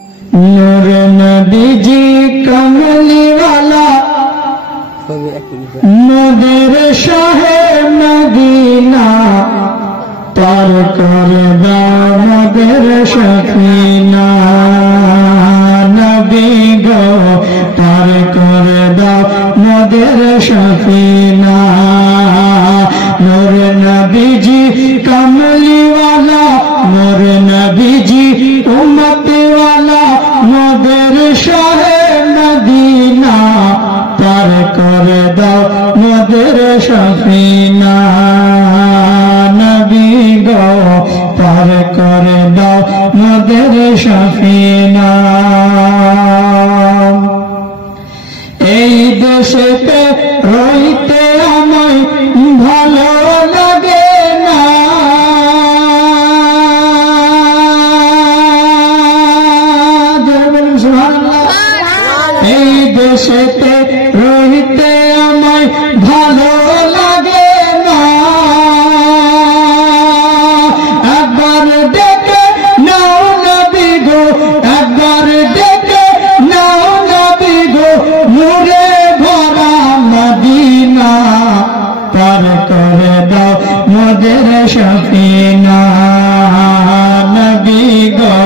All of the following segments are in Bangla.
नूर नबीजी कमली वाला मोदेर शाहे मदीना पार कर दाओ मोदेर सफीना नबी गो पार कर दाओ मोदेर सफीना नूर नबीजी कमली वाला नूर नबीजी उम्मत वाला मोदेर शाहे मदीना पार कर दाओ मोदेर सफीना नबी गो पार कर दाओ मोदेर सफीना এই দেশেতে রইতে আমায় ভালো লাগে না এই দেশেতে রইতে আমায় ভালো লাগে না একবার ডেকে নাও নবী গো একবার ডেকে নাও নবী গো নূরে ভরা মদিনা পার করে দাও মোদের সফিনা নবী গো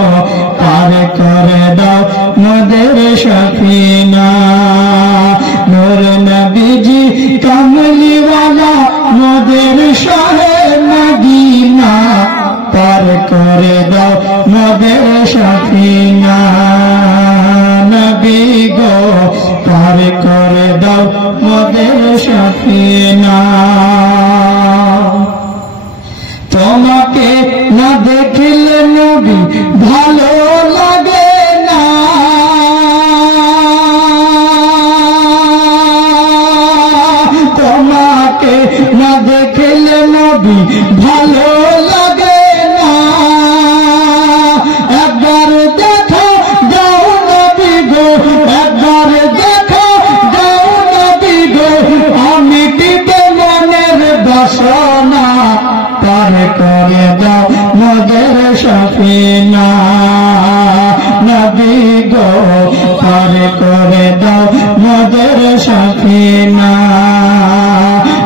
পার করে দাও মোদের সফিনা নূর নবীজি কমলি वाला মোদের শাহে মদিনা পার করে দাও মোদের সফিনা নবী গো পার করে দাও মোদের সফিনা তোমাকে না দেখলে নবী ভালো লাগে না তোমাকে না দেখলে নবী ভালো লাগে না একবার দেখো দাও নবী গো একবার দেখো দাও নবী গো আমি দিতে মনের বাসনা পার করে দাও মোদের সফিনা নবী গো পার করে দাও মোদের সফিনা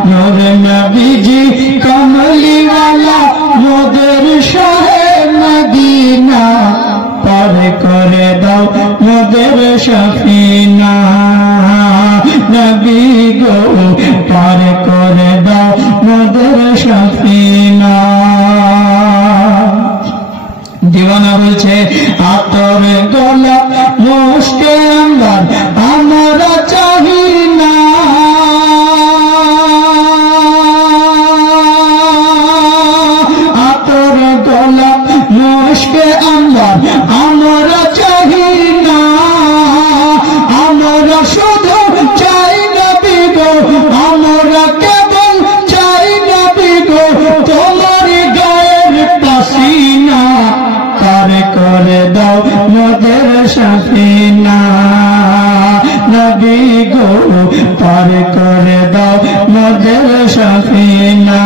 নূর নবীজি কমলি वाला মোদের শাহে মদিনা পার করে দাও মোদের সফিনা নবী গো পার করে দাও মোদের সফিনা দিওয়ানা বলছে আতর গোলাপ মুশকে আম্বার আমরা চাহি না আতর গোলাপ মুশকে আম্বার আমরা চাহি না আমরা শুধু চাই নবী গো আমরা কেবল চাই নবী গো তোমার গায়ের পাসিনা পার করে দাও মোদের সফিনা নবী গো পার করে দাও মোদের সফিনা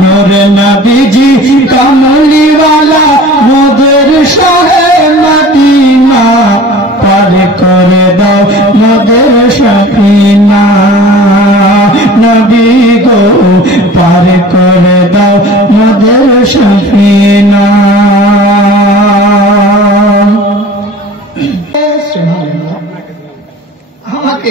নূর নবীজি কমলি वाला মোদের শাহে মদিনা পার করে দাও মোদের সফিনা নবী গো পার করে দাও মোদের সফিনা আমাকে